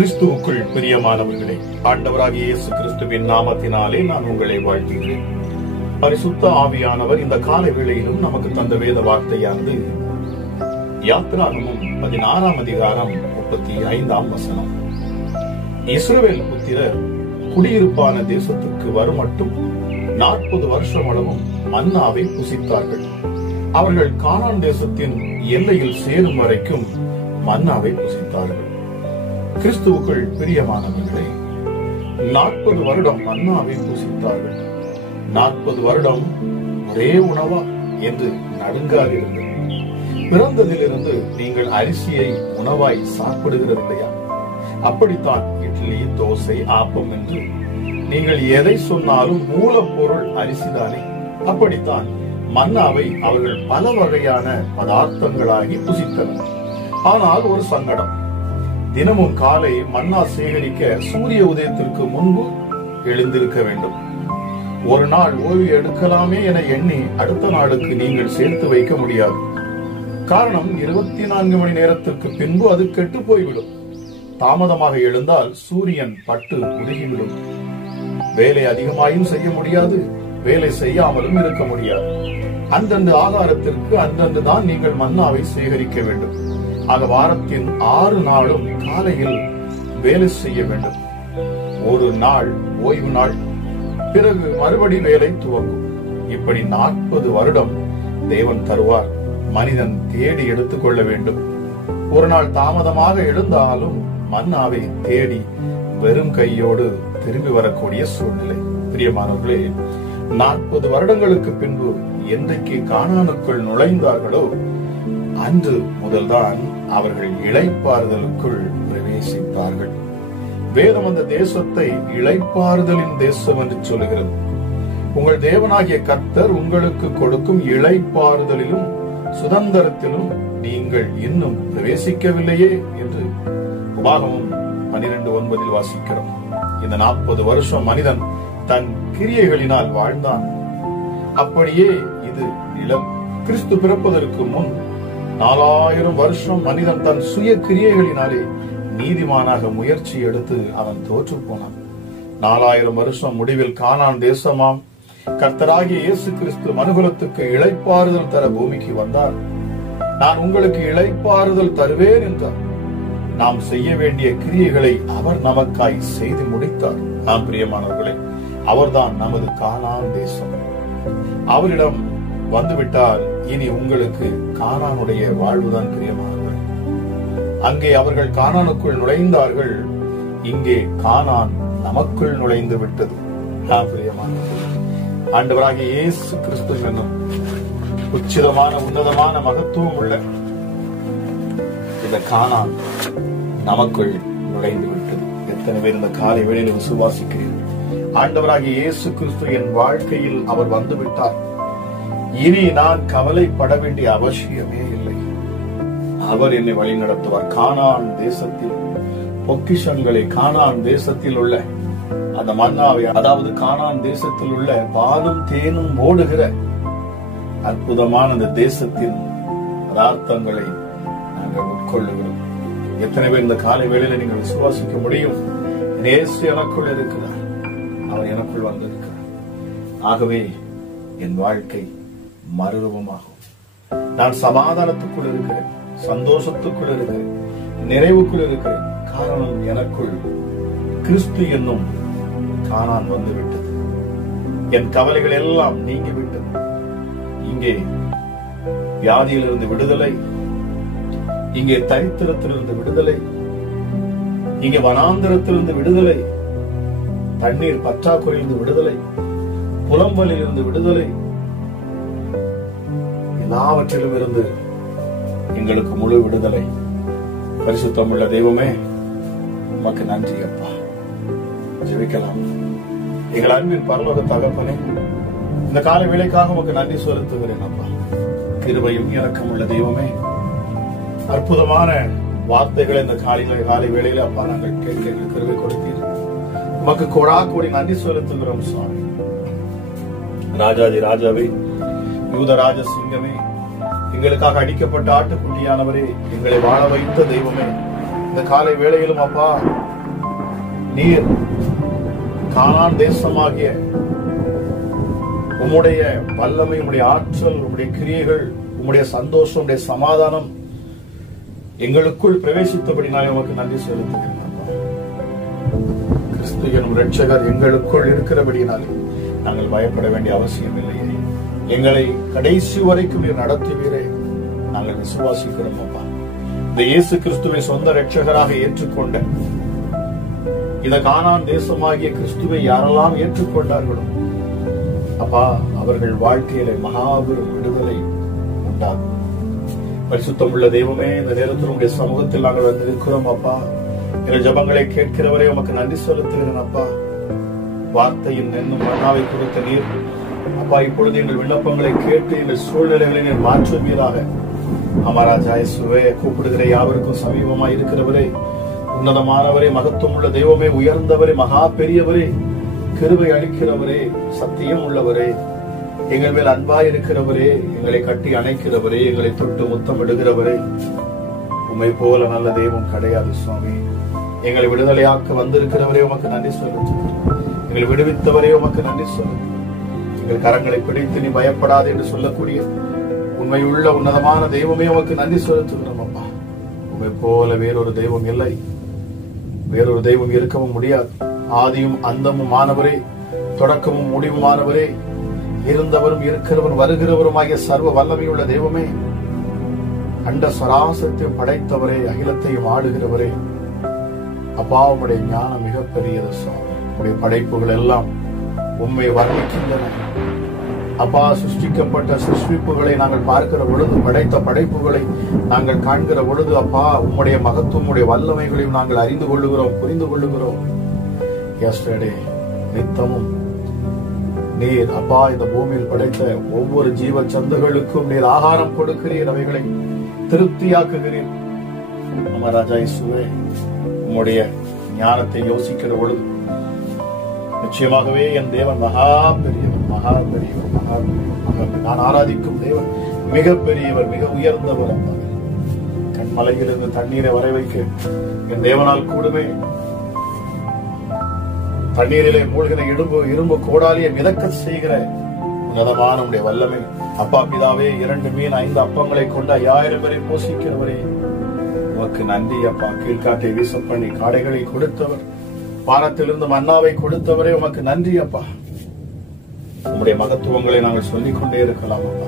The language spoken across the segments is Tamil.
கிறிஸ்துவுக்குள் பிரியமானவர்களே, ஆண்டவராகிய இயேசு கிறிஸ்துவின் நாமத்தினாலே நான் உங்களை வாழ்த்துகிறேன். பரிசுத்த ஆவியானவர் இந்த கால வேளையிலும் நமக்கு தந்த வேத வார்த்தையானது யாத்திராகமம் 16ஆம் அதிகாரம் 35ஆம் வசனம். இஸ்ரவேல் புத்திரர் குடியிருப்பான தேசத்துக்கு வரும் மட்டும் 40 வருஷம் அளவும் மன்னாவை புசித்தார்கள். அவர்கள் கானான் தேசத்தின் எல்லையில் சேரும் வரைக்கும் மன்னாவை புசித்தார்கள். கிறிஸ்துவுக்குள் பிரியமானவர்களே, 40 வருடம் மன்னாவை புசித்தார்கள். 40 வருடம் ஒரே உணவா என்று நடுங்காதிருந்தது. பிறந்ததிலிருந்து நீங்கள் அரிசியை உணவாய் சாப்பிடுகிறதில்லையா? அப்படித்தான் இட்லி, தோசை, ஆப்பம் என்று நீங்கள் எதை சொன்னாலும் மூலப்பொருள் அரிசிதானே. அப்படித்தான் மன்னாவை அவர்கள் பல வகையான பதார்த்தங்களாகி புசித்தனர். ஆனால் ஒரு சங்கடம், தினமும் காலை மன்னா சேகரிக்க சூரிய உதயத்திற்கு முன்பு எழுந்திருக்க வேண்டும். ஒரு நாள் ஓய்வு எடுக்கலாமே என எண்ணி அடுத்த நாளுக்கு நீங்கள் சேர்த்து வைக்க முடியாது. காரணம், 24 மணி நேரத்திற்கு பின்பு அது கெட்டு போய்விடும். தாமதமாக எழுந்தால் சூரியன் பட்டு உருகிவிடும். வேலை அதிகமாயும் செய்ய முடியாது, வேலை செய்யாமலும் இருக்க முடியாது. அந்தந்த ஆகாரத்திற்கு அந்தந்து தான் நீங்கள் மன்னாவை சேகரிக்க வேண்டும். ஆக வாரத்தின் 6 நாளும் காலையில் வேலை செய்ய வேண்டும். ஒரு நாள் ஓய்வு நாள், பிறகு மறுபடி வேலை துவங்கும். இப்படி 40 வருடம் தேவன் தருவார். மனிதன் தேடி எடுத்துக் கொள்ள வேண்டும். ஒரு நாள் தாமதமாக எழுந்தாலும் மன்னாவை தேடி வெறும் கையோடு திரும்பி வரக்கூடிய சூழ்நிலை. பிரியமானவர்களே, 40 வருடங்களுக்கு பின்பு என்றைக்கு கானானுக்குள் நுழைந்தார்களோ அன்று முதல்தான் அவர்கள் இளைப்பாறுதலுக்குள் பிரவேசித்தார்கள். வேதம் அந்த தேசத்தை இளைப்பாறுதலின் தேசம் என்று சொல்லுகிறது. உங்கள் தேவனாகிய கர்த்தர் உங்களுக்கு கொடுக்கும் இளைப்பாறுதலிலும் சுதந்திரத்திலும் நீங்கள் இன்னும் பிரவேசிக்கவில்லையே என்று உபாகமம் 12:9 வாசிக்கிறோம். இந்த 40 வருஷம் மனிதன் தன் கிரியைகளினால் வாழ்ந்தான். அப்படியே இது இளம். கிறிஸ்து பிறப்பதற்கு முன் 4000 வருஷம் மனிதன் தன் சுய கிரியைகளினாலே நீதிமானாக முயற்சி எடுத்து அவன் தோற்று போனான். 4000 வருஷம் முடிவில் கானான் தேசமாம் கர்த்தராகிய இயேசு கிறிஸ்து மனுகுலத்துக்கு இளைப்பாறுதல் தர பூமிக்கு வந்தார். நான் உங்களுக்கு இளைப்பாறுதல் தருவேன் என்றார். நாம் செய்ய வேண்டிய கிரியைகளை அவர் நமக்காய் செய்து முடித்தார். நாம் பிரியமானவர்களே, அவர்தான் நமது கானான் தேசம். அவரிடம் வந்துவிட்டால் இனி உங்களுக்கு கானானுடைய வாழ்வுதான் பிரியமானவர்கள். அங்கே அவர்கள் கானானுக்குள் நுழைந்தார்கள், இங்கே கானான் நமக்குள் நுழைந்து விட்டது. பிரியமானவர்கள், ஆண்டவராகிய இயேசு கிறிஸ்து என்னும் உச்சிதமான உன்னதமான மகத்துவம் உள்ள இந்த கானான் நமக்குள் நுழைந்து விட்டது. எத்தனை பேர் இந்த காலை வேளையில் விசுவாசிக்கிறீர்கள்? ஆண்டவராகிய இயேசு கிறிஸ்து என் வாழ்க்கையில் அவர் வந்து விட்டார். இனி நான் கவலைப்பட வேண்டிய அவசியமே இல்லை. அவர் என்னை வழி நடத்துவார். கானான் தேசத்தில் பொக்கிஷங்களை, கானான் தேசத்தில் உள்ள அந்த மன்னாவை, அதாவது கானான் தேசத்தில் உள்ள பாலும் தேனும் ஓடுகிற அற்புதமான அந்த தேசத்தின் பதார்த்தங்களை நாங்கள் உட்கொள்ளுகிறோம். எத்தனை பேர் இந்த காலை வேளையில நீங்கள் விசுவாசிக்க முடியும்? இயேசு எனக்குள் இருக்கிறார், அவர் எனக்குள் வந்திருக்கிறார். ஆகவே என் வாழ்க்கை மறுரூபமாகும். நான் சமாதானத்துக்குள் இருக்கிறேன், சந்தோஷத்துக்குள் இருக்கிறேன், நிறைவுக்குள் இருக்கிறேன். காரணம், எனக்குள் கிறிஸ்து என்னும் கானான் வந்துவிட்டது. என் கவலைகள் எல்லாம் நீங்கிவிட்டது. இங்கே வியாதியிலிருந்து விடுதலை, இங்கே தரித்திரத்திலிருந்து விடுதலை, இங்கே வனாந்தரத்திலிருந்து விடுதலை, தண்ணீர் பற்றாக்குறையிலிருந்து விடுதலை, புலம்பலிலிருந்து விடுதலை, எல்லாவற்றிலும் இருந்து எங்களுக்கு முழு விடுதலை. பரிசுத்தமுள்ள தெய்வமே, உமக்கு நன்றி அப்பா. ஜெபிக்கலாம். எங்கள் அன்பின் பரலோக தகப்பனே, இந்த காலை வேளைக்காக உமக்கு நன்றி செலுத்துகிறேன் அப்பா. கிருபையும் இரக்கமுள்ள தெய்வமே, அற்புதமான வார்த்தைகளை இந்த காலை வேளையில அப்பா நாங்கள் கேட்க எங்களுக்கு கிருபை கொடுத்தீர். உமக்கு கோடா கோடி நன்றி செலுத்துகிறோம் சுவாமி. ராஜாதி ராஜாவே, யூதராஜ சிங்கமே, எங்களுக்காக அடிக்கப்பட்ட ஆட்டுக்குட்டியானவரே, எங்களை வாழ வைத்த தெய்வமே, இந்த காலை வேளையிலும் அப்பா நீர் கானான் தேசமாகிய உம்முடைய வல்லமை, உம்முடைய ஆற்றல், உம்முடைய கிரியைகள், உம்முடைய சந்தோஷம், உம்முடைய சமாதானம் எங்களுக்குள் பிரவேசித்தபடினாலே உமக்கு நன்றி செலுத்துகிறேன். கிறிஸ்து எனும் இரட்சகர் எங்களுக்குள் இருக்கிறபடினாலே நாங்கள் பயப்பட வேண்டிய அவசியம் இல்லையே. எங்களை கடைசி வரைக்கும் நீர் நடத்துவீரே, நாங்கள் விசுவாசிக்கிறோம் அப்பா. இந்த இயேசு கிறிஸ்துவை சொந்த இரட்சகராக ஏற்றுக்கொண்ட இந்த கானான் தேசமாகிய கிறிஸ்துவை யாரெல்லாம் ஏற்றுக்கொண்டார்களோ அப்பா, அவர்கள் வாழ்க்கையில மகாபெரும் விடுதலை உண்டாகும். பரிசுத்தம் உள்ள தெய்வமே, இந்த நேரத்தில் உடைய சமூகத்தில் நாங்கள் வந்திருக்கிறோம் அப்பா. எங்கள் ஜபங்களை கேட்கிறவரே உமக்கு நன்றி செலுத்துகிறேன் அப்பா. வார்த்தையின் என்னும் மன்னாவை கொடுத்த நீர் அப்பா, இப்பொழுது எங்கள் விண்ணப்பங்களை கேட்டு எங்கள் சூழ்நிலைகளை நீர் மாற்றுவீராக. அமராஜா இயேசுவே, கூப்பிடுகிற யாவருக்கும் சமீபமாய் இருக்கிறவரே, உன்னதமானவரே, மகத்துவம் உள்ள தெய்வமே, உயர்ந்தவரே, மகா பெரியவரே, கிருபை அளிக்கிறவரே, சத்தியம் உள்ளவரே, எங்கள் மேல் அன்பாய் இருக்கிறவரே, எங்களை கட்டி அணைக்கிறவரே, எங்களை தொட்டு முத்தமிடுகிறவரே, உம்மை போல நல்ல தெய்வம் கிடையாது சுவாமி. எங்களை விடுதலையாக்க வந்திருக்கிறவரே உமக்கு நன்றி சொல்லுகிறோம். எங்களை விடுவித்தவரே உமக்கு நன்றி சொல்லுகிறோம். எங்கள் கரங்களை பிடித்து நீ பயப்படாது என்று சொல்லக்கூடிய உண்மையுள்ள உன்னதமான தெய்வமே உமக்கு நன்றி செலுத்துகிறோம் அப்பா. உம்மை போல வேறொரு தெய்வம் இல்லை, வேறொரு தெய்வம் இருக்கவும் முடியாது. ஆதியும் அந்தமும் ஆனவரே, தொடக்கமும் முடிவுமானவரே, இருந்தவரும் இருக்கிறவரும் வருகிறவரும் ஆகிய சர்வ வல்லமையுள்ள தெய்வமே, அண்ட சராசரத்தையும் படைத்தவரே, அகிலத்தையும் ஆடுகிறவரே அப்பா, உம்முடைய ஞானம் மிகப்பெரியது சுவாமி. உம்முடைய படைப்புகள் எல்லாம் உம்மை வர்ணிக்கின்றன அப்பா. சிருஷ்டிக்கப்பட்ட சிருஷ்டிப்புகளை நாங்கள் பார்க்கிற பொழுது, படைத்த படைப்புகளை நாங்கள் காண்கிற பொழுது அப்பா, உம்முடைய மகத்துவம், உம்முடைய வல்லமைகளையும் நாங்கள் அறிந்து கொள்ளுகிறோம், புரிந்து கொள்ளுகிறோம். எஸ்டர்டே நித்தமும் நீர் அப்பா இந்த பூமியில் படைத்த ஒவ்வொரு ஜீவ சந்துகளுக்கும் நீர் ஆகாரம் கொடுக்கிறீர், அவைகளை திருப்தியாக்குகிறீர். ராஜா இயேசுவே, உம்முடைய ஞானத்தை யோசிக்கிற பொழுது நிச்சயமாகவே என் தேவன் மகா பெரியவர், மகா பெரியவர், மகா பெரியவர். நான் ஆராதிக்கும் தேவன் மிக பெரியவர், மிக உயர்ந்தவர். கண்மலையிலிருந்து தண்ணீரை வர வைக்க என் தேவனால் கூடுமே. தண்ணீரிலே மூழ்கின இரும்பு கோடாலியை மிதக்க செய்கிற உன்னதமான உடைய வல்லமை அப்பா. பிதாவே, 2 மீன் 5 அப்பங்களை கொண்ட 5000 பேரை போஷிக்கிறவரே உமக்கு நன்றி அப்பா. கீழ்காட்டை வீச பண்ணி காடைகளை கொடுத்தவர், வானத்திலிருந்து மன்னாவை கொடுத்தவரே உமக்கு நன்றி அப்பா. உம்முடைய மகத்துவங்களை நாங்கள் சொல்லிக் கொண்டே இருக்கலாம் அப்பா.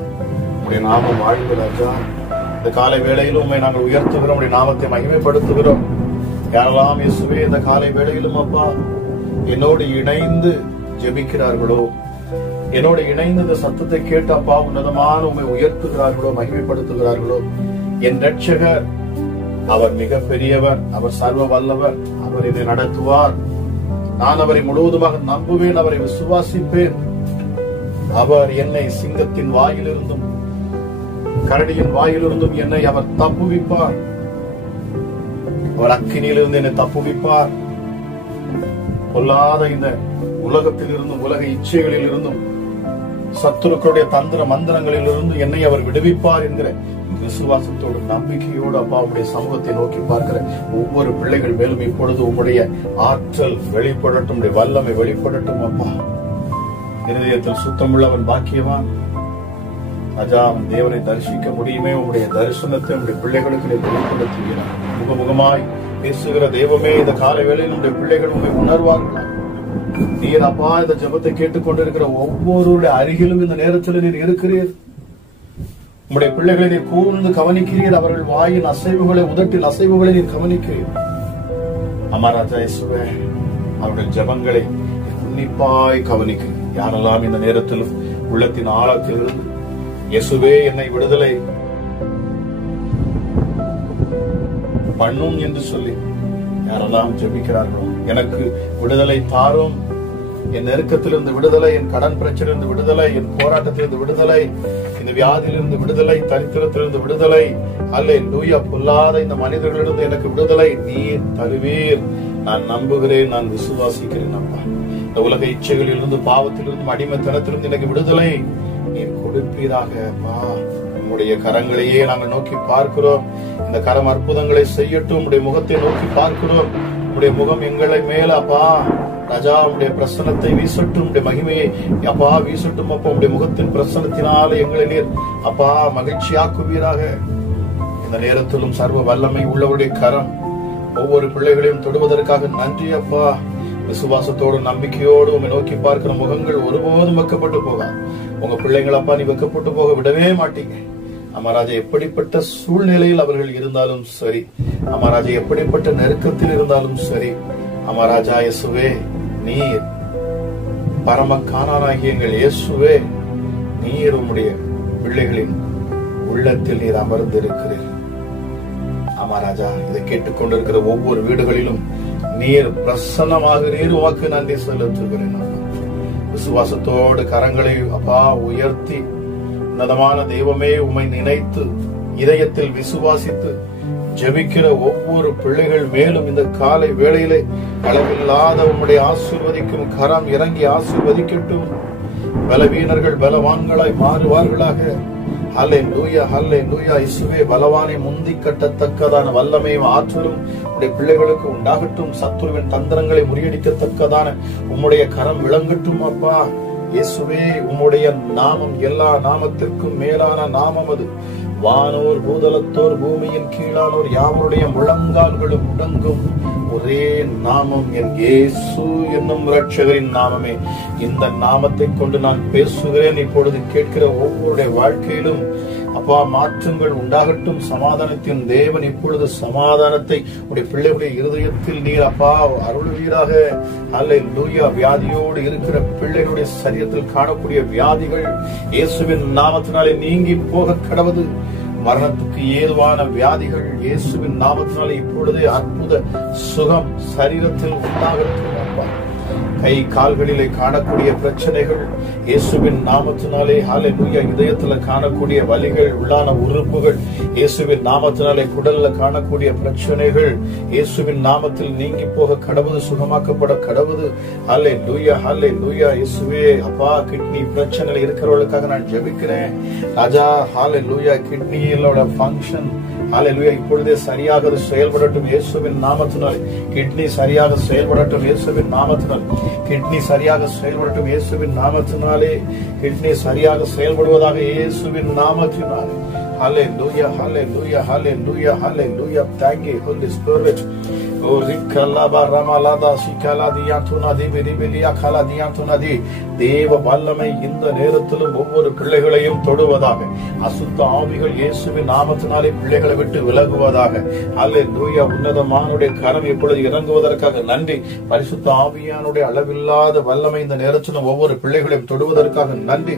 உம்முடைய நாமம் வாழ்வு ராஜா. இந்த காலை வேளையிலும் உம்மை நாங்கள் உயர்த்துகிறோம், உம்முடைய நாமத்தை மகிமைப்படுத்துகிறோம். யாரெல்லாம் இயேசுவே இந்த காலை வேளையிலும் அப்பா என்னோடு இணைந்து ஜெபிக்கிறார்களோ, என்னோடு இணைந்து இந்த சத்தத்தை கேட்டு அப்பா உன்னதமான உம்மை உயர்த்துகிறார்களோ, மகிமைப்படுத்துகிறார்களோ, என் இரட்சகர் அவர் மிக பெரியவர், அவர் சர்வ வல்லவர், அவர் என்னை நடத்துவார், நான் அவரை முழுவதுமாக நம்புவேன், அவரை விசுவாசிப்பேன், அவர் என்னை சிங்கத்தின் வாயிலிருந்தும் கரடியின் வாயிலிருந்தும் என்னை அவர் தப்புவிப்பார், அவர் அக்கினியிலிருந்து என்னை தப்புவிப்பார், பொல்லாத இந்த உலகத்தில் இருந்தும் உலக இச்சைகளில் இருந்தும் சத்துருக்களுடைய தந்திர மந்திரங்களில் இருந்து என்னை அவர் விடுவிப்பார் என்கிற விசுவாசத்தோடு நம்பிக்கையோடு அப்பா உடைய சமூகத்தை நோக்கி பார்க்கிற ஒவ்வொரு பிள்ளைகள் மேலும் இப்பொழுது உம்முடைய ஆற்றல் வெளிப்படட்டும், உடைய வல்லமை வெளிப்படட்டும் அப்பா. இருதயத்தில் சுத்தமுள்ளவன் பாக்கியவான் ராஜா. அவன் தேவனை தரிசிக்க முடியுமே. உம்முடைய தரிசனத்தை உடைய பிள்ளைகளுக்கு வெளிப்படுத்துகிறார். முகமுகமாய் பேசுகிற தெய்வமே, இந்த காலை வேளையில் உடைய பிள்ளைகள் உண்மை உணர்வார்களா? நீர் அப்பா இந்த ஜெபத்தை கேட்டுக்கொண்டிருக்கிற ஒவ்வொருடைய அருகிலும் இந்த நேரத்தில் நீர் இருக்கிறீர். உம்முடைய பிள்ளைகளை நீர் கூர்ந்து கவனிக்கிறீர். அவர்கள் வாயின் அசைவுகளை, உதட்டில் அசைவுகளை நீர் கவனிக்கிறீர். அமராஜா இயேசுவே, அவருடைய ஜெபங்களை உன்னிப்பாய் கவனிக்கிறீர். யாரெல்லாம் இந்த நேரத்திலும் உள்ளத்தின் ஆழத்தில் இருந்து இயேசுவே என்னை விடுதலை பண்ணும் என்று சொல்லி யாரெல்லாம் ஜெபிக்கிறார்களோ, எனக்கு விடுதலை தாரும், என் நெருக்கத்திலிருந்து விடுதலை, என் கடன் பிரச்சனையிலிருந்து விடுதலை, என் போராட்டத்திலிருந்து விடுதலை, இந்த வியாதியிலிருந்து விடுதலை, தரித்திரத்திலிருந்து விடுதலை, அல்லேலூயா, பொல்லாத இந்த மனிதர்களிலிருந்து எனக்கு விடுதலை நீர் தருவீர். நான் நம்புகிறேன், நான் விசுவாசிக்கிறேன் அப்பா. இந்த உலக இச்சைகளிலிருந்து, பாவத்திலிருந்து, அடிமைத்தனத்திலிருந்து எனக்கு விடுதலை நீர் கொடுப்பீராக அப்பா. உம்முடைய கரங்களையே நாங்கள் நோக்கி பார்க்கிறோம். இந்த கரம் அற்புதங்களை செய்யட்டும். உம்முடைய முகத்தை நோக்கி பார்க்கிறோம். உம்முடைய முகம் எங்களை மேல அப்பா ராஜா உம்முடைய பிரசன்னத்தை வீசட்டும், உம்முடைய மகிமையை அப்பா வீசட்டும் அப்பா. உம்முடைய முகத்தின் பிரசன்னத்தினால எங்களை நீர் அப்பா மகிழ்ச்சியாக்குவீராக. இந்த நேரத்திலும் சர்வ வல்லமை உள்ளவருடைய கரம் ஒவ்வொரு பிள்ளைகளையும் தொடுவதற்காக நன்றி அப்பா. விசுவாசத்தோடு நம்பிக்கையோடு உண்மை நோக்கி பார்க்கிற முகங்கள் ஒருபோதும் வெக்கப்பட்டு போகாது. உங்க பிள்ளைங்கள் அப்பா நீ வெக்கப்பட்டு போக விடவே மாட்டீங்க. அம்மாராஜா எப்படிப்பட்ட சூழ்நிலையில் அவர்கள் இருந்தாலும் சரி, அம்மாராஜா எப்படிப்பட்ட நெருக்கத்தில் இருந்தாலும் சரி, அம்மாராஜா இயேசுவே நீர் பரம காணானாகிய எங்கள் இயேசுவே நீர் உம்முடைய பிள்ளைகளின் உள்ளத்தில் நீர் அமர்ந்திருக்கிறீர். அம்மாராஜா இதை கேட்டுக்கொண்டிருக்கிற ஒவ்வொரு வீடுகளிலும் நீர் பிரசன்னமாகிறீர். உமக்கு நன்றி செலுத்துகிறேன். விசுவாசத்தோடு கரங்களை அப்பா உயர்த்தி உன்னதமான தெய்வமே உம்மை நினைத்து இதயத்தில் விசுவாசித்து ஜெபிக்கிற ஒவ்வொரு பிள்ளைகள் மேலும் இந்த காலை வேளையிலே அளவில்லாத உம்முடைய ஆசீர்வதிக்கும் கரம் இறங்கி ஆசீர்வதிக்கட்டும். பலவீனர்கள் பலவான்களாய் மாறுவார்களாக. ஹல்லேலூயா, ஹல்லேலூயா. இயேசுவே பலவானை முந்தி கட்டத்தக்கதான வல்லமையும் ஆற்றலும் உம்முடைய பிள்ளைகளுக்கு உண்டாகட்டும். சத்துருவின் தந்திரங்களை முறியடிக்கத்தக்கதான உம்முடைய கரம் விளங்கட்டும் அப்பா. இயேசுவே உம்முடைய நாமம் எல்லா நாமத்திற்கும் மேலான நாமம் அது. வானோர் பூதலத்தோர் பூமியின் கீழானோர் யாவருடைய முழங்கால்களும் முடங்கும் ஒரே நாமம் என் இயேசு என்னும் இரட்சகரின் நாமமே. இந்த நாமத்தை கொண்டு நான் பேசுகிறேன். இப்பொழுது கேட்கிற ஒவ்வொருடைய வாழ்க்கையிலும் அப்பா மாற்றங்கள் உண்டாகட்டும். சமாதானத்தின் தேவன் இப்பொழுது சமாதானத்தை உடைய பிள்ளைகளுடைய இருதயத்தில் நீர் அப்பா அருள்வீராக. ஹல்லேலூயா. வியாதியோடு இருக்கிற பிள்ளைகளுடைய சரீரத்தில் காணக்கூடிய வியாதிகள் இயேசுவின் நாமத்தினாலே நீங்கி போக கடவுது. மரணத்துக்கு ஏதுவான வியாதிகள் இயேசுவின் நாமத்தினாலே இப்பொழுதே அற்புத சுகம் சரீரத்தில் உண்டாகட்டும் அப்பா. கை கால்களிலே காணக்கூடிய பிரச்சனைகள் இயேசுவின் நாமத்தினாலே ஹல்லேலூயா. இதயத்துல காணக்கூடிய வலிகள் உள்ளான உறுப்புகள் இயேசுவின் நாமத்தினாலே குடல்ல காணக்கூடிய பிரச்சனைகள் இயேசுவின் நாமத்தில் நீங்கி போக கடவுது, சுகமாக்கப்பட கடவுது. ஹல்லேலூயா, ஹல்லேலூயா. இயேசுவே அப்பா கிட்னி பிரச்சனை இருக்கிறவர்களுக்காக நான் ஜெபிக்கிறேன் ராஜா. ஹல்லேலூயா. கிட்னியோட ஃபங்க்ஷன் ஹல்லேலூயா இப்பொழுதே சரியாக செயல்படட்டும் இயேசுவின் நாமத்தினாலே. கிட்னி சரியாக செயல்படட்டும் இயேசுவின் நாமத்தினால். கிட்னி சரியாக செயல்படட்டும் இயேசுவின் நாமத்தினாலே. கிட்னி சரியாக செயல்படுவதாக இயேசுவின் நாமத்தினாலே. ஹல்லேலூயா, ஹல்லேலூயா, ஹல்லேலூயா, ஹல்லேலூயா. Thank you Holy Spirit. O rikalaba ramalada sikala diantuna di biribilia kala diantuna di. தேவ வல்லமை இந்த நேரத்திலும் ஒவ்வொரு பிள்ளைகளையும் தொடுவதாக. அசுத்த ஆவிகள் இயேசுவின் நாமத்தினாலே பிள்ளைகளை விட்டு விலகுவதாக. ஹல்லேலூயா. உன்னதமானுடைய கரம் இப்பொழுது இறங்குவதற்காக நன்றி. பரிசுத்த ஆவியானுடைய அளவில்லாத வல்லமை இந்த நேரத்திலும் ஒவ்வொரு பிள்ளைகளையும் தொடுவதற்காக நன்றி.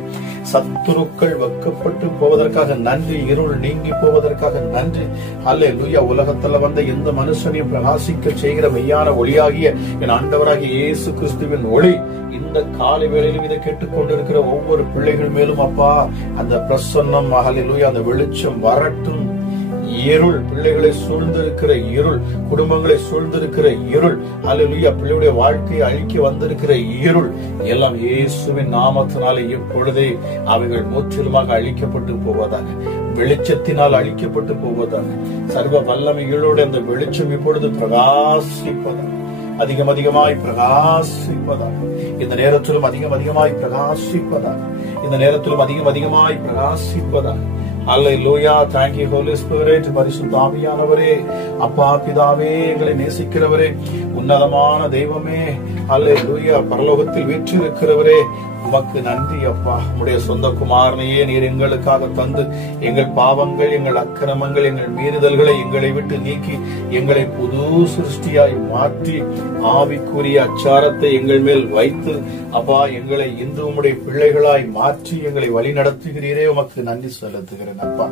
சத்துருக்கள் வெக்கப்பட்டு போவதற்காக நன்றி. இருள் நீங்கி போவதற்காக நன்றி. ஹல்லேலூயா. உலகத்துல வந்த எந்த மனுஷனையும் பிரகாசிக்க செய்கிற மெய்யான ஒளியாகிய என் ஆண்டவராகிய இயேசு கிறிஸ்துவின் ஒளி இந்த காலை வேளையிலும் இதை கேட்டுக்கொண்டிருக்கிற ஒவ்வொரு பிள்ளைகள் மேலும் அப்பா அந்த பிரசன்னம் ஹல்லேலூயா அந்த வெளிச்சம் வரட்டும். இருள் பிள்ளைகளை சூழ்ந்திருக்கிற இருள், குடும்பங்களை சூழ்ந்திருக்கிற இருள், ஹல்லேலூயா பிள்ளையுடைய வாழ்க்கையை அழிக்க வந்திருக்கிற இருள் எல்லாம் இயேசுவின் நாமத்தினாலே இப்பொழுதே அவைகள் முற்றிலுமாக அழிக்கப்பட்டு போவதாக. வெளிச்சத்தினால் அழிக்கப்பட்டு போவதாக. சர்வ வல்லமைகளோடு அந்த வெளிச்சம் இப்பொழுது பிரகாசிப்பதாக. அதிகம் அதிகமாய் பிரகாசிப்பதாக. இந்த நேரத்திலும் அதிகம் அதிகமாய் பிரகாசிப்பதாக. இந்த நேரத்திலும் அதிகம் அதிகமாய் பிரகாசிப்பதாக. ஹல்லேலூயா. Thank you Holy Spirit. பரிசுத்த ஆவியானவரே, அப்பா பிதாவே, எங்களை நேசிக்கிறவரே, உன்னதமான தெய்வமே, ஹல்லேலூயா பரலோகத்தில் வீற்றிருக்கிறவரே, உமக்கு நன்றி அப்பா. உம்முடைய சொந்த குமாரனையே நீர் எங்களுக்காக தந்து எங்கள் பாவங்கள், எங்கள் அக்கிரமங்கள், எங்கள் மீறுதல்களை எங்களை விட்டு நீக்கி எங்களை புது சிருஷ்டியாய் மாற்றி ஆவிக்குரிய அச்சாரத்தை எங்கள் மேல் வைத்து அப்பா எங்களை இன்று உம்முடைய பிள்ளைகளாய் மாற்றி எங்களை வழி நடத்துகிறீரே, உமக்கு நன்றி செலுத்துகிறேன் அப்பா.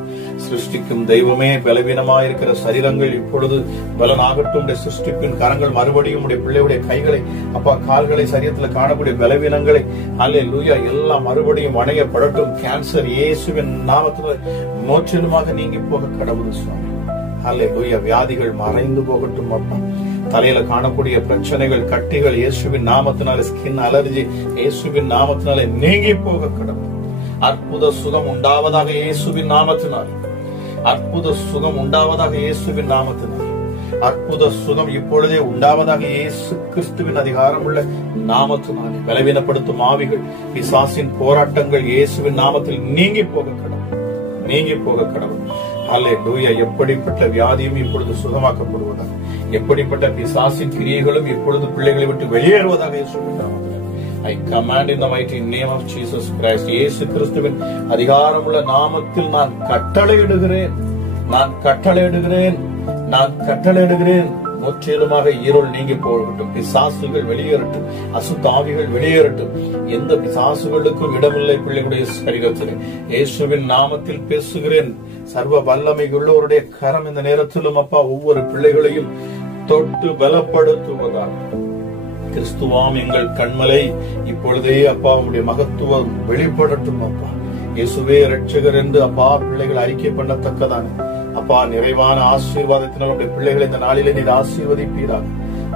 சிருஷ்டிக்கும் தெய்வமே, பலவீனமாயிருக்கிற சரீரங்கள் இப்பொழுது பலனாகட்டும். சிருஷ்டிப்பின் கரங்கள் மறுபடியும் உடைய பிள்ளையுடைய கைகளை அப்பா கால்களை சரீரத்தில் காணக்கூடிய பலவீனங்களை ஹல்லேலூயா எல்லாம் மறுபடியும் அணையப்படட்டும். கேன்சர் இயேசுவின் நாமத்தில் முற்றிலுமாக நீங்கி போக கடவுள் சுவாமி. ஹல்லேலூயா. வியாதிகள் மறைந்து போகட்டும் அப்பா. தலையில காணக்கூடிய பிரச்சனைகள், கட்டிகள் இயேசுவின் நாமத்தினாலே, ஸ்கின் அலர்ஜி இயேசுவின் நாமத்தினாலே நீங்கி போக கடவுள். அற்புத சுகம் உண்டாவதாக இயேசுவின் நாமத்தினாலே. அற்புத சுகம் உண்டாவதாக இயேசுவின் நாமத்தினாலே. அற்புத சுகம் இப்பொழுதே உண்டாவதாக. இயேசு கிறிஸ்துவின் அதிகாரம் உள்ள நாமத்தினாலே பலவீனப்படுத்தும் ஆவிகள், பிசாசின் போராட்டங்கள் இயேசுவின் நாமத்தில் நீங்கி போக கடவுள். அல்லேலூயா. எப்படிப்பட்ட வியாதியும் இப்பொழுது சுகமாக்கப்படுவதாக, எப்படிப்பட்ட பிசாசின் கிரியைகளும் இப்பொழுது பிள்ளைகளை விட்டு வெளியேறுவதாக இயேசுவின் நாமத்தில் I command in the mighty name of Jesus Christ. இயேசு கிறிஸ்துவின் அதிகாரமுள்ள நாமத்தில் நான் கட்டளையிடுகிறேன். முற்றிலுமாக இருள் நீங்கி போகட்டும். பிசாசுகள் வெளியேறட்டும். அசுத்தாவிகள் வெளியேறட்டும். எந்த பிசாசுகளுக்கும் இடமில்லை பிள்ளைகளுடைய சரீரத்திலே. இயேசுவின் நாமத்தில் பேசுகிறேன். சர்வ வல்லமை உள்ளவருடைய கரம் இந்த நேரத்திலும் அப்பா ஒவ்வொரு பிள்ளைகளையும் தொட்டு பலப்படுத்துவதாக. கிறிஸ்துவாம் எங்கள் கண்மலை, இப்பொழுதே அப்பா உம்முடைய மகத்துவம் வெளிப்படட்டும் அப்பா. இயேசுவே இரட்சகர் என்று அப்பா பிள்ளைகள் அறிக்கை பண்ணத்தக்கதான அப்பா நிறைவான ஆசீர்வாதத்தினால் உடைய பிள்ளைகளை இந்த நாளிலே நீர் ஆசீர்வதிப்பீராக.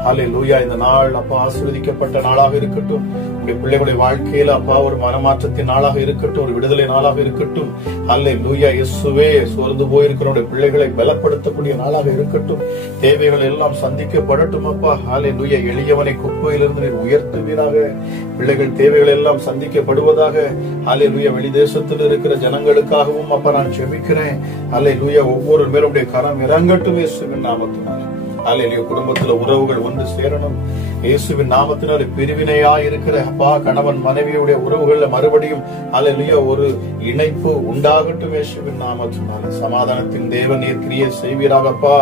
ஹல்லேலூயா. இந்த நாள் அப்பா ஆசீர்வதிக்கப்பட்ட நாளாக இருக்கட்டும். உடைய பிள்ளைகளுடைய வாழ்க்கையில அப்பா ஒரு மனமாற்றத்தின் நாளாக இருக்கட்டும், ஒரு விடுதலை நாளாக இருக்கட்டும். ஹல்லேலூயா. இயேசுவே சோர்ந்து போயிருக்கிற பிள்ளைகளை பலப்படுத்தக்கூடிய நாளாக இருக்கட்டும். தேவைகள் எல்லாம் சந்திக்கப்படட்டும் அப்பா. ஹல்லேலூயா. எளியவனை குப்பையிலிருந்து நீர் உயர்த்துவீராக. பிள்ளைகள் தேவைகள் எல்லாம் சந்திக்கப்படுவதாக. ஹல்லேலூயா. வெளி தேசத்தில் இருக்கிற ஜனங்களுக்காகவும் அப்பா நான் ஜெபிக்கிறேன். ஹல்லேலூயா. ஒவ்வொரு மேலும் கரம் இறங்கட்டும் இயேசுவின் நாமத்தினால. ஹல்லேலூயா. குடும்பத்துல உறவுகள் ஒன்று சேரணும் இயேசுவின் நாமத்தினால. பிரிவினையா இருக்கிற அப்பா கணவன் மனைவியுடைய உறவுகள்ல மறுபடியும் ஹல்லேலூயா ஒரு இணைப்பு உண்டாகட்டும் இயேசுவின் நாமத்தினால. சமாதானத்தின் தேவன் நீர் கிரியை செய்வீராகப்பா.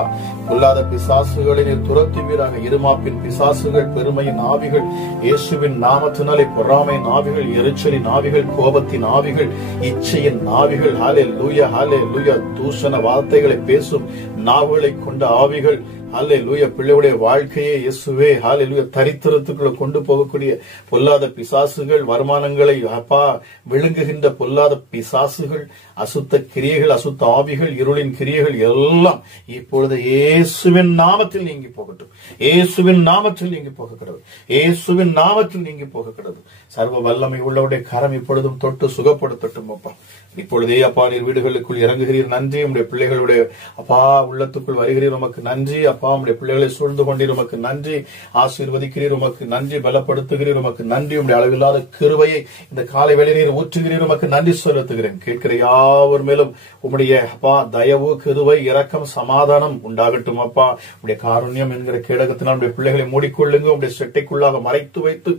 பொல்லாத பிசாசுகளை நீர் துரத்துவீராக. இருமாப்பின் பிசாசுகள், பெருமையின் ஆவிகள் இயேசுவின் நாமத்தினாலே, பொறாமையின் ஆவிகள், எரிச்சலின் ஆவிகள், கோபத்தின் ஆவிகள், இச்சையின் ஆவிகள், ஹல்லேலூயா ஹல்லேலூயா, தூஷண வார்த்தைகளை பேசும் நாவுகளை கொண்ட ஆவிகள், ஹல்லேலூயா, பிள்ளையுடைய வாழ்க்கையை இயேசுவே ஹல்லேலூயா தரித்திரத்துக்குள்ள கொண்டு போகக்கூடிய பொல்லாத பிசாசுகள், வருமானங்களை அப்பா விழுங்குகின்ற பொல்லாத பிசாசுகள், அசுத்த கிரியைகள், அசுத்த ஆவிகள், இருளின் கிரியைகள் எல்லாம் இப்பொழுது இயேசுவின் நாமத்தில் நீங்கி போகட்டும். இயேசுவின் நாமத்தில் நீங்கி போக கடவுள். இயேசுவின் நாமத்தில் நீங்கி போக கடவுள். சர்வ வல்லமை உள்ளவருடைய கரம் இப்பொழுதும் தொட்டு சுகப்படுத்தட்டும் அப்பா. இப்பொழுதே அப்பா நீர் வீடுகளுக்குள் இறங்குகிறீர், நன்றி. உடைய பிள்ளைகளுடைய அப்பா உள்ளத்துக்குள் வருகிறீர், உமக்கு நன்றி அப்பா. உடைய பிள்ளைகளை சூழ்ந்து கொண்டீர், உமக்கு நன்றி. ஆசீர்வதிக்கிறீர், உமக்கு நன்றி. பலப்படுத்துகிறீர், உமக்கு நன்றி. உடைய அளவில்லாத கிருபையை இந்த காலை வேளையில் ஊற்றுகிறீர், உமக்கு நன்றி செலுத்துகிறேன். கேட்கிற யாவர் மேலும் உம்முடைய அப்பா தயவு, கிருபை, இரக்கம், சமாதானம் உண்டாகட்டும் அப்பா. உடைய காருண்யம் என்கிற கேடகத்தினால் உடைய பிள்ளைகளை மூடிக்கொள்ளுங்க. உடைய செட்டைக்குள்ளாக மறைத்து வைத்து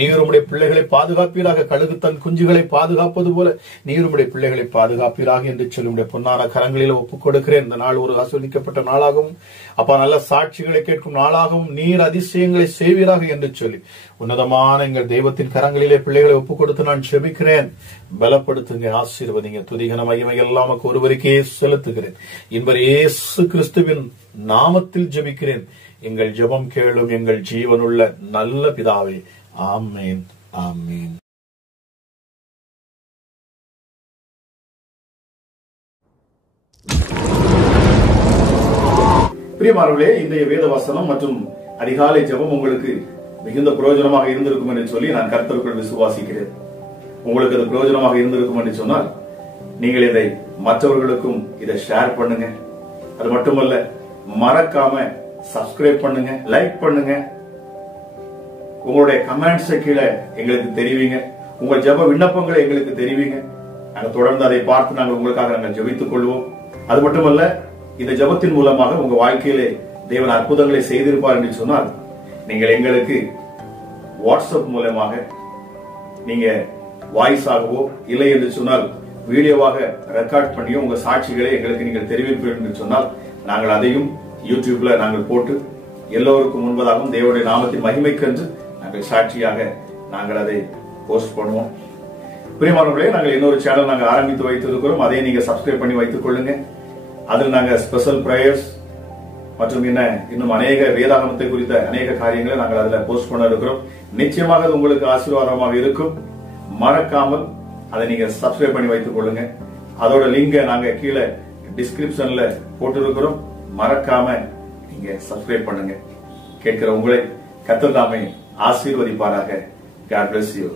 நீர் உடைய பிள்ளைகளை பாதுகாப்பீராக. கழுகு தன் குஞ்சுகளை பாதுகாப்பது போல நீர் உடைய பிள்ளைகளை பாதுகாப்பீராக என்று சொல்லி உடைய பொன்னான கரங்களில் ஒப்புக் கொடுக்கிறேன். இந்த நாள் ஒரு ஆசீர்வதிக்கப்பட்ட நாளாகவும் அப்பா நல்ல சாட்சிகளை கேட்கும் நாளாகவும் நீர் அதிசயங்களை செய்வீராக என்று சொல்லி உன்னதமான எங்கள் தெய்வத்தின் கரங்களிலே பிள்ளைகளை ஒப்புக் கொடுத்து நான் செபிக்கிறேன். பலப்படுத்துங்க, ஆசீர்வதிங்க. துதிகன மகிமை எல்லாம் ஒருவருக்கே செலுத்துகிறேன். இன்பர் இயேசு கிறிஸ்துவின் நாமத்தில் ஜெபிக்கிறேன். எங்கள் ஜெபம் கேளும் எங்கள் ஜீவனுள்ள நல்ல பிதாவே. ஆமேன், ஆமேன். பிரியமானவர்களே, இன்றைய வேத வசனம் மற்றும் அதிகாலை ஜெபம் உங்களுக்கு மிகுந்த பிரயோஜனமாக இருந்திருக்கும் என்று சொல்லி நான் கர்த்தருக்குள் விசுவாசிக்கிறேன். உங்களுக்கு அது பிரயோஜனமாக இருந்திருக்கும் என்று சொன்னால் நீங்கள் இதை மற்றவர்களுக்கும் இதை ஷேர் பண்ணுங்க. அது மட்டுமல்ல, மறக்காம சப்ஸ்கிரைப் பண்ணுங்க, லைக் பண்ணுங்க. உங்களுடைய கமெண்ட்ஸ் கீழே எங்களுக்கு தெரிவிங்க. உங்கள் ஜெப விண்ணப்பங்களை எங்களுக்கு தெரிவிங்க. நாங்கள் தொடர்ந்து அதை பார்த்து நாங்கள் உங்களுக்காக நாங்கள் ஜெபித்துக் கொள்வோம். அது மட்டுமல்ல, இந்த ஜெபத்தின் மூலமாக உங்க வாழ்க்கையிலே தேவன் அற்புதங்களை செய்திருப்பார் என்று சொன்னால் நீங்கள் எங்களுக்கு வாட்ஸ்அப் மூலமாக நீங்க வாய்ஸ் ஆகவோ இல்லை என்று சொன்னால் வீடியோவாக ரெக்கார்ட் பண்ணியோ உங்க சாட்சிகளை எங்களுக்கு நீங்கள் தெரிவிப்பீர்கள் என்று சொன்னால் நாங்கள் அதையும் யூடியூப்ல நாங்கள் போட்டு எல்லோருக்கும் முன்பதாகவும் தேவனுடைய நாமத்தின் மகிமைக்கென்று நாங்கள் சாட்சியாக நாங்கள் அதை போஸ்ட் பண்ணுவோம். பிரியமானவர்களே, நாங்கள் இன்னொரு சேனல் நாங்கள் ஆரம்பித்து வைத்திருக்கிறோம். அதை நீங்க சப்ஸ்கிரைப் பண்ணி வைத்துக் கொள்ளுங்க. அதில் நாங்கள் ஸ்பெஷல் பிரேயர்ஸ் மற்றும் இன்னும் அநேக வேதாகமத்தை குறித்த அநேக காரியங்களை நாங்கள் அதில் போஸ்ட் பண்ண இருக்கிறோம். நிச்சயமாக அது உங்களுக்கு ஆசீர்வாதமாக இருக்கும். மறக்காமல் அதை நீங்க சப்ஸ்கிரைப் பண்ணி வைத்துக் கொள்ளுங்க. அதோட லிங்கை நாங்க கீழே டிஸ்கிரிப்ஷன்ல போட்டிருக்கிறோம். மறக்காம நீங்க சப்ஸ்கிரைப் பண்ணுங்க. கேட்கிற உங்களை கர்த்தர் தாமே ஆசீர்வதிப்பாராக. God bless you.